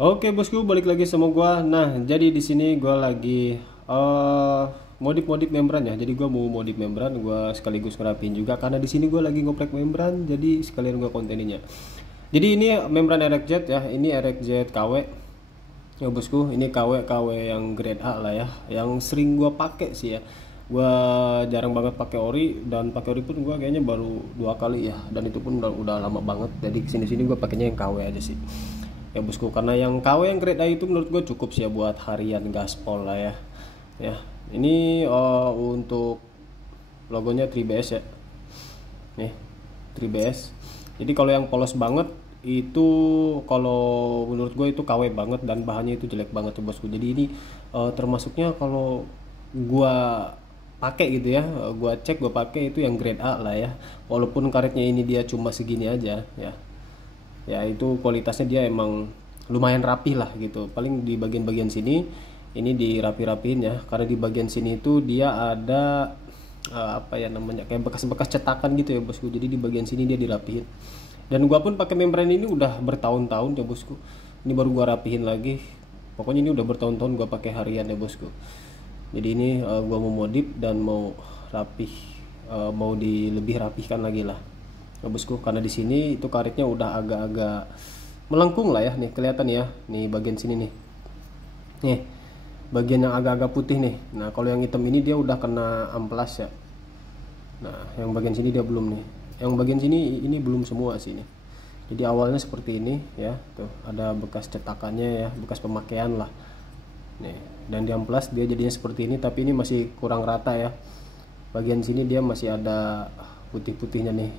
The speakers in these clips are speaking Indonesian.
Oke bosku, balik lagi sama gua. Nah, jadi di sini gua lagi modif-modif membran ya. Jadi gua mau modif membran, gua sekaligus ngerapiin juga karena di sini gua lagi ngoprek membran, jadi sekalian gua konteninnya. Jadi ini membran RXZ ya, ini RXZ KW. Ya bosku, ini KW yang grade A lah ya, yang sering gua pakai sih ya. Gua jarang banget pakai ori, dan pakai ori pun gua kayaknya baru 2 kali ya, dan itu pun udah lama banget. Jadi kesini-sini gua pakainya yang KW aja sih ya bosku, karena yang KW yang grade A itu menurut gue cukup sih ya buat harian gaspol lah ya. Ini untuk logonya 3BS ya, nih 3BS. Jadi kalau yang polos banget itu, kalau menurut gue itu KW banget dan bahannya itu jelek banget tuh bosku. Jadi ini termasuknya kalau gue pakai gitu ya, gue cek gue pakai itu yang grade A lah ya, walaupun karetnya ini dia cuma segini aja ya. Ya itu kualitasnya dia emang lumayan rapih lah gitu. Paling di bagian-bagian sini ini dirapi-rapiin ya, karena di bagian sini itu dia ada apa ya namanya, kayak bekas-bekas cetakan gitu ya bosku. Jadi di bagian sini dia dirapihin, dan gua pun pakai membran ini udah bertahun-tahun ya bosku. Ini baru gua rapihin lagi. Pokoknya ini udah bertahun-tahun gua pakai harian ya bosku. Jadi ini gua mau modif dan mau rapih, mau lebih rapihkan lagi lah ya bosku, karena di sini itu karetnya udah agak-agak melengkung lah ya. Nih kelihatan ya, nih bagian sini nih bagian yang agak-agak putih nih. Nah kalau yang hitam ini dia udah kena amplas ya. Nah yang bagian sini dia belum nih, yang bagian sini ini belum semua sih nih. Jadi awalnya seperti ini ya, tuh ada bekas cetakannya ya, bekas pemakaian lah nih, dan di amplas dia jadinya seperti ini, tapi ini masih kurang rata ya. Bagian sini dia masih ada putih-putihnya nih,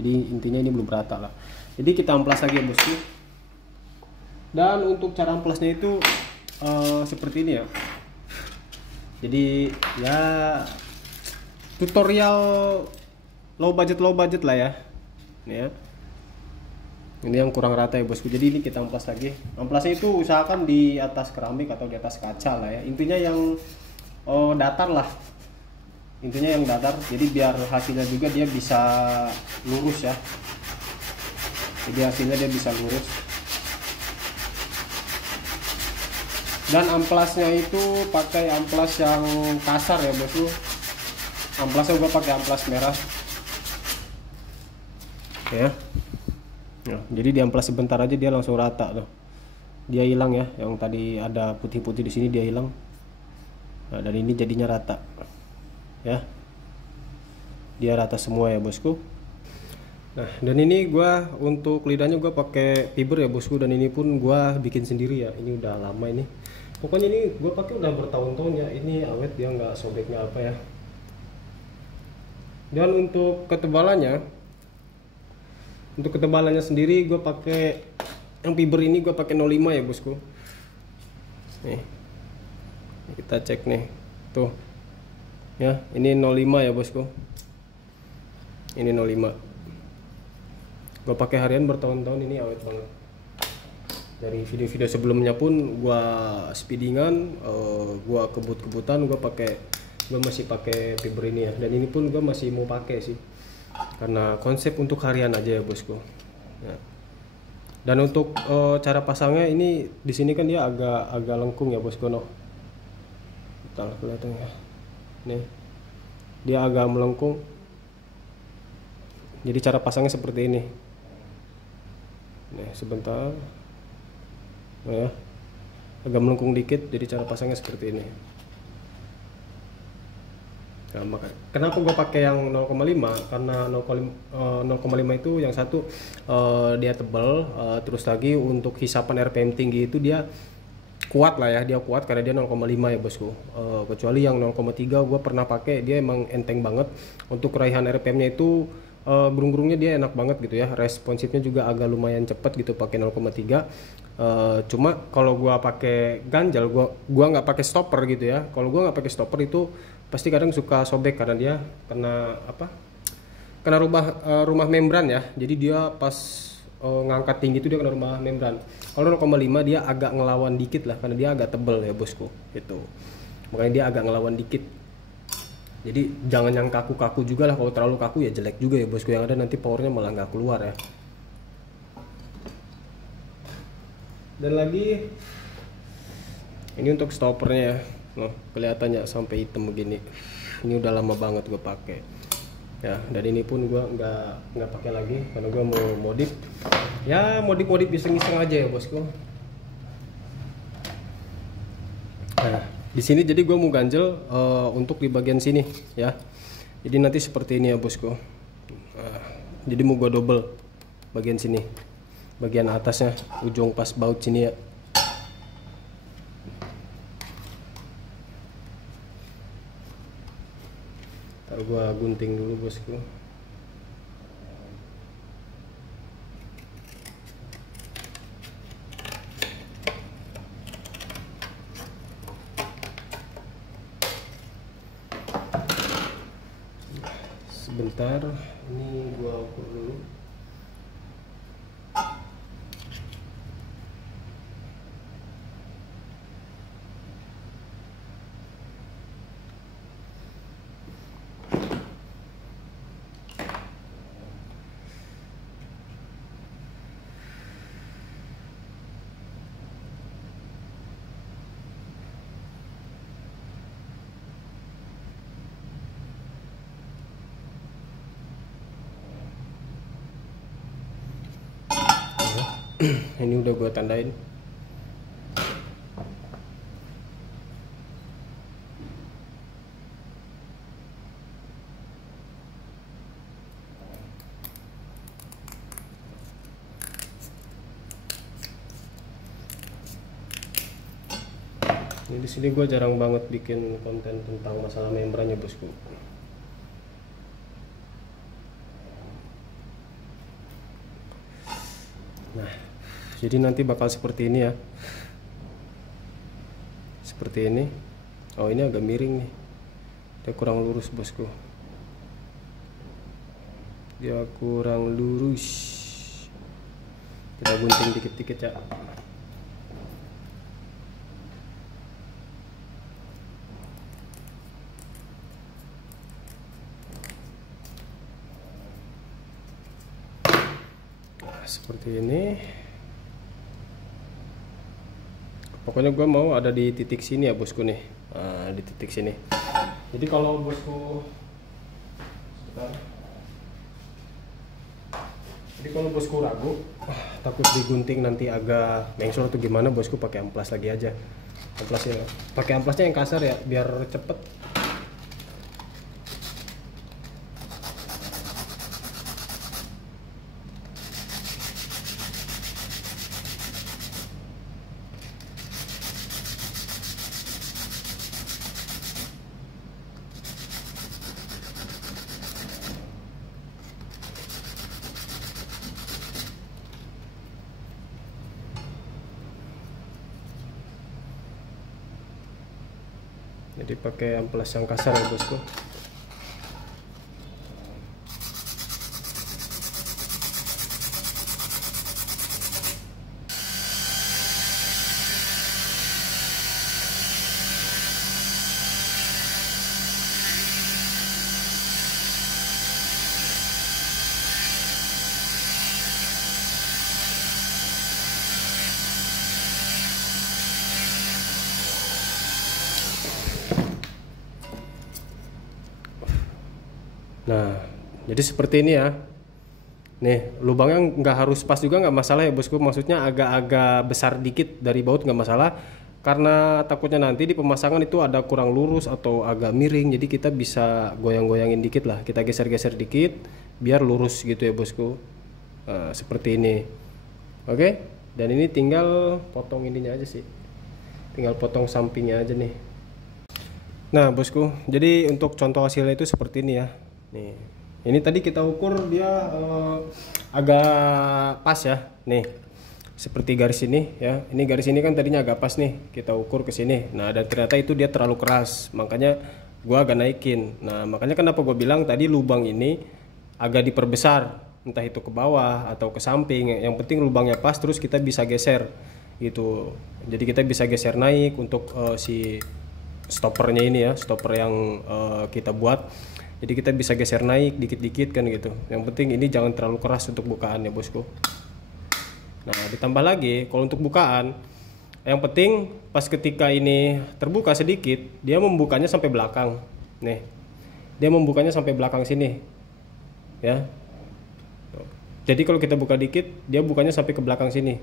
jadi intinya ini belum rata lah. Jadi kita amplas lagi ya bosku. Dan untuk cara amplasnya itu seperti ini ya. Jadi ya tutorial low budget lah ya. Ini ya, ini yang kurang rata ya bosku. Jadi ini kita amplas lagi. Amplasnya itu usahakan di atas keramik atau di atas kaca lah ya. Intinya yang datar lah, intinya yang datar, jadi biar hasilnya juga dia bisa lurus ya. Jadi hasilnya dia bisa lurus. Dan amplasnya itu pakai amplas yang kasar ya bosku. Amplasnya gua pakai amplas merah ya. Nah, jadi di amplas sebentar aja dia langsung rata tuh, dia hilang ya, yang tadi ada putih-putih di sini dia hilang. Nah, dan ini jadinya rata ya, dia rata semua ya bosku. Nah dan ini gua untuk lidahnya gua pakai fiber ya bosku, dan ini pun gua bikin sendiri ya. Ini udah lama ini, pokoknya ini gua pakai udah bertahun-tahun ya. Ini awet, dia nggak sobek nggak apa ya. Dan untuk ketebalannya sendiri gua pakai yang fiber ini, gua pakai 05 ya bosku. Nih kita cek nih tuh ya, ini 05 ya bosku, ini 05. Gue pakai harian bertahun-tahun, ini awet banget. Dari video-video sebelumnya pun gue speedingan, gue kebut-kebutan, gue masih pakai fiber ini ya. Dan ini pun gue masih mau pakai sih, karena konsep untuk harian aja ya bosku ya. Dan untuk cara pasangnya ini, di sini kan dia agak lengkung ya bosku, no. Kelihatan ya, nih dia agak melengkung. Jadi cara pasangnya seperti ini nih, sebentar ya, agak melengkung dikit. Jadi cara pasangnya seperti ini. Nah, makanya kenapa gue pakai yang 0,5, karena 0,5 itu yang satu dia tebal, terus lagi untuk hisapan RPM tinggi itu dia kuat lah ya, dia kuat karena dia 0,5 ya bosku. Kecuali yang 0,3 gue pernah pakai, dia emang enteng banget. Untuk raihan RPM nya itu burung-burungnya dia enak banget gitu ya, responsifnya juga agak lumayan cepat gitu pakai 0,3. Cuma kalau gua pakai ganjal, gua nggak pakai stopper gitu ya. Kalau gua nggak pakai stopper itu pasti kadang suka sobek, karena dia kena apa, kena rumah membran ya. Jadi dia pas ngangkat tinggi itu dia kena rumah membran. Kalau 0,5 dia agak ngelawan dikit lah, karena dia agak tebel ya bosku gitu, makanya dia agak ngelawan dikit. Jadi jangan yang kaku-kaku juga lah, kalau terlalu kaku ya jelek juga ya bosku, yang ada nanti powernya malah nggak keluar ya. Dan lagi ini untuk stoppernya ya, loh kelihatannya sampai hitam begini. Ini udah lama banget gue pakai ya, dan ini pun gue nggak pakai lagi karena gue mau modif ya, modif iseng-iseng aja ya bosku. Nah di sini jadi gue mau ganjel untuk di bagian sini ya, jadi nanti seperti ini ya bosku. Jadi mau gue double bagian sini, bagian atasnya, ujung pas baut sini ya. Ntar gue gunting dulu bosku. Sebentar, ini gua ukur dulu. Ini udah gua tandain. Ini di sini gue jarang banget bikin konten tentang masalah membrannya bosku. Nah, jadi nanti bakal seperti ini ya. Seperti ini. Oh, ini agak miring nih. Dia kurang lurus bosku. Dia kurang lurus. Kita gunting dikit-dikit ya. Seperti ini. Pokoknya gue mau ada di titik sini ya bosku nih. Nah, di titik sini. Jadi kalau bosku ragu, takut digunting nanti agak mengsel atau gimana, bosku pakai amplas lagi aja. Amplasnya pakai amplasnya yang kasar ya, biar cepet. Jadi pakai amplas yang kasar ya bosku. Nah, jadi seperti ini ya. Nih, lubangnya nggak harus pas juga, nggak masalah ya bosku. Maksudnya agak-agak besar dikit dari baut nggak masalah. Karena takutnya nanti di pemasangan itu ada kurang lurus atau agak miring. Jadi kita bisa goyang-goyangin dikit lah. Kita geser-geser dikit biar lurus gitu ya bosku. Seperti ini. Oke, dan ini tinggal potong ininya aja sih. Tinggal potong sampingnya aja nih. Nah bosku, jadi untuk contoh hasilnya itu seperti ini ya. Nih, ini tadi kita ukur dia agak pas ya. Nih, seperti garis ini ya. Ini garis ini kan tadinya agak pas nih. Kita ukur ke sini. Nah, dan ternyata itu dia terlalu keras. Makanya gua agak naikin. Nah, makanya kenapa gua bilang tadi lubang ini agak diperbesar, entah itu ke bawah atau ke samping. Yang penting lubangnya pas, terus kita bisa geser gitu. Jadi kita bisa geser naik untuk si stoppernya ini ya, stopper yang kita buat. Jadi kita bisa geser naik dikit-dikit kan gitu. Yang penting ini jangan terlalu keras untuk bukaannya bosku. Nah ditambah lagi kalau untuk bukaan, yang penting pas ketika ini terbuka sedikit, dia membukanya sampai belakang. Nih, dia membukanya sampai belakang sini, ya. Jadi kalau kita buka dikit, dia bukanya sampai ke belakang sini.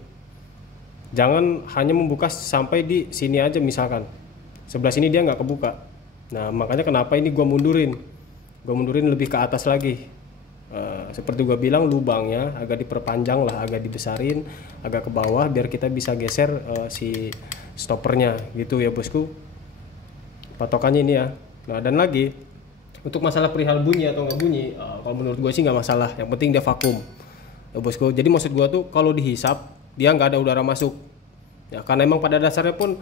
Jangan hanya membuka sampai di sini aja misalkan. Sebelah sini dia nggak kebuka. Nah makanya kenapa ini gue mundurin lebih ke atas lagi. Seperti gue bilang, lubangnya agak diperpanjang lah, agak dibesarin, agak ke bawah biar kita bisa geser si stoppernya gitu ya bosku. Patokannya ini ya. Nah dan lagi untuk masalah perihal bunyi atau nggak bunyi, kalau menurut gue sih nggak masalah. Yang penting dia vakum ya bosku. Jadi maksud gue tuh kalau dihisap dia nggak ada udara masuk. Ya karena emang pada dasarnya pun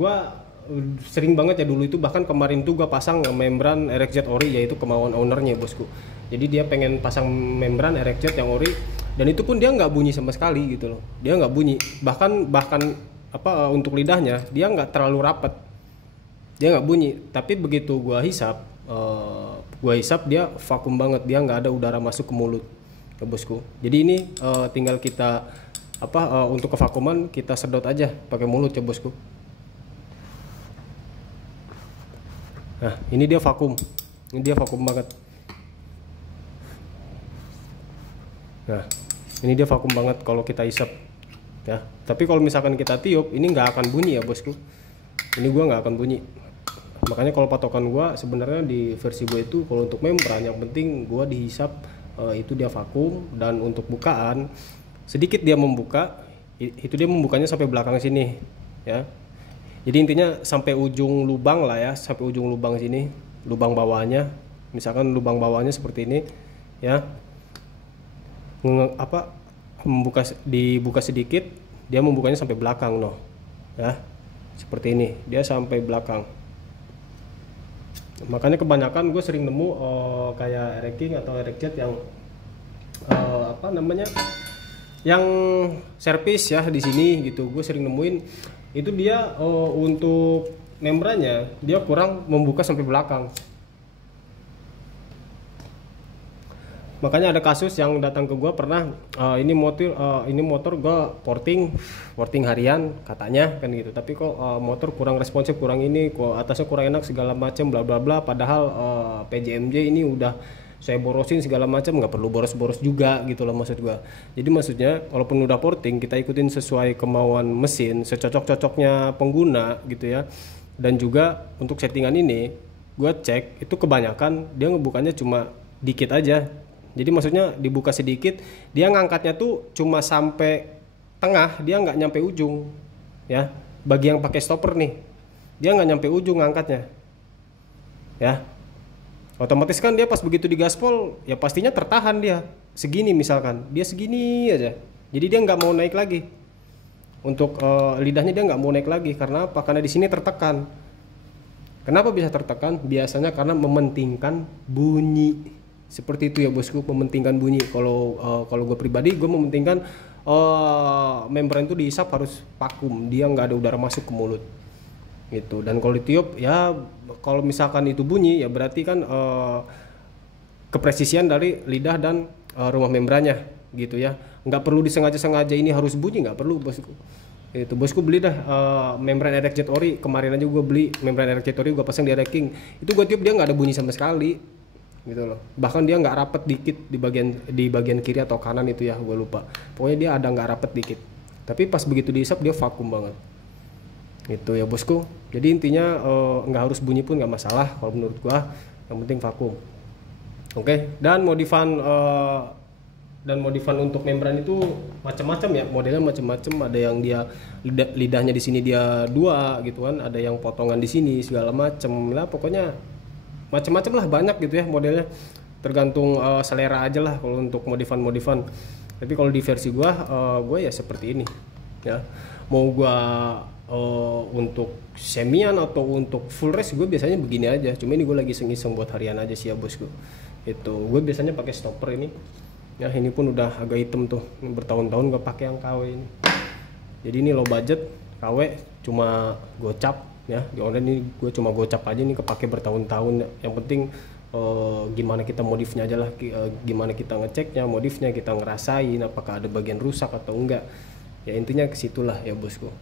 gue sering banget ya dulu itu, bahkan kemarin tuh gue pasang membran RXZ ori, yaitu kemauan ownernya bosku. Jadi dia pengen pasang membran RXZ yang ori, dan itu pun dia nggak bunyi sama sekali gitu loh. Dia nggak bunyi, bahkan untuk lidahnya dia nggak terlalu rapat, dia nggak bunyi. Tapi begitu gue hisap dia vakum banget, dia nggak ada udara masuk ke mulut ya bosku. Jadi ini tinggal kita untuk kevakuman kita sedot aja pakai mulut ya bosku. Nah ini dia vakum banget. Nah ini dia vakum banget kalau kita isap ya. Tapi kalau misalkan kita tiup ini nggak akan bunyi ya bosku. Ini gua nggak akan bunyi. Makanya kalau patokan gua sebenarnya di versi gua itu kalau untuk membran yang penting gua dihisap itu dia vakum. Dan untuk bukaan sedikit dia membuka, itu dia membukanya sampai belakang sini ya. Jadi intinya sampai ujung lubang lah ya, sampai ujung lubang sini, lubang bawahnya. Misalkan lubang bawahnya seperti ini ya. Dibuka sedikit, dia membukanya sampai belakang noh. Ya. Seperti ini, dia sampai belakang. Makanya kebanyakan gue sering nemu kayak RX atau RXZ yang yang servis ya di sini gitu. Gue sering nemuin itu dia untuk membrannya dia kurang membuka sampai belakang. Makanya ada kasus yang datang ke gue pernah, ini motor gue porting harian katanya kan gitu, tapi kok motor kurang responsif, kurang ini, kok atasnya kurang enak segala macam bla bla bla, padahal PJMJ ini udah saya borosin segala macam, nggak perlu boros-boros juga gitu loh maksud gua. Jadi maksudnya walaupun udah porting, kita ikutin sesuai kemauan mesin, secocok-cocoknya pengguna gitu ya. Dan juga untuk settingan ini gua cek itu kebanyakan dia ngebukanya cuma dikit aja. Jadi maksudnya dibuka sedikit, dia ngangkatnya tuh cuma sampai tengah, dia nggak nyampe ujung ya. Bagi yang pakai stopper nih, dia nggak nyampe ujung ngangkatnya ya. Otomatis kan dia pas begitu digaspol ya pastinya tertahan, dia segini misalkan, dia segini aja, jadi dia nggak mau naik lagi. Untuk lidahnya dia nggak mau naik lagi, karena apa? Karena di sini tertekan. Kenapa bisa tertekan? Biasanya karena mementingkan bunyi seperti itu ya bosku, mementingkan bunyi. Kalau gue pribadi, gue mementingkan membran itu dihisap harus vakum, dia nggak ada udara masuk ke mulut gitu. Dan kalau ditiup ya, kalau misalkan itu bunyi ya berarti kan kepresisian dari lidah dan rumah membrannya gitu ya. Nggak perlu disengaja-sengaja ini harus bunyi, nggak perlu bosku. Itu bosku beli dah membran RXZ ori, kemarin aja gue beli membran RXZ ori, gue pasang di racking, itu gue tiup dia nggak ada bunyi sama sekali gitu loh. Bahkan dia nggak rapet dikit di bagian kiri atau kanan itu ya, gue lupa, pokoknya dia ada nggak rapet dikit, tapi pas begitu dihisap dia vakum banget gitu ya bosku. Jadi intinya nggak harus bunyi pun nggak masalah kalau menurut gua, yang penting vakum. Oke. Dan modifan untuk membran itu macam-macam ya, modelnya macam-macam. Ada yang dia lidahnya di sini dia dua gitu kan, ada yang potongan di sini segala macam lah, pokoknya macam-macam lah, banyak gitu ya modelnya, tergantung selera aja lah kalau untuk modifan. Tapi kalau di versi gua ya seperti ini ya. Mau gua untuk semian atau untuk full race gue biasanya begini aja. Cuma ini gue lagi iseng-iseng buat harian aja sih ya bosku. Itu gue biasanya pakai stopper ini. Ya ini pun udah agak hitam tuh. Ini bertahun-tahun gue pakai yang KW ini. Jadi ini low budget KW, cuma gocap ya. Di online ini gue cuma gocap aja, ini kepake bertahun-tahun. Yang penting gimana kita modifnya aja lah, gimana kita ngeceknya, modifnya, kita ngerasain apakah ada bagian rusak atau enggak. Ya intinya ke situlah ya bosku.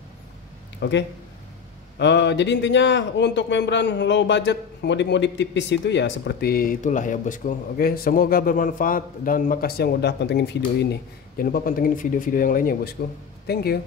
Oke. Jadi intinya untuk membran low budget modif-modif tipis itu ya seperti itulah ya bosku. Oke, semoga bermanfaat dan makasih yang udah pantengin video ini. Jangan lupa pantengin video-video yang lainnya bosku. Thank you.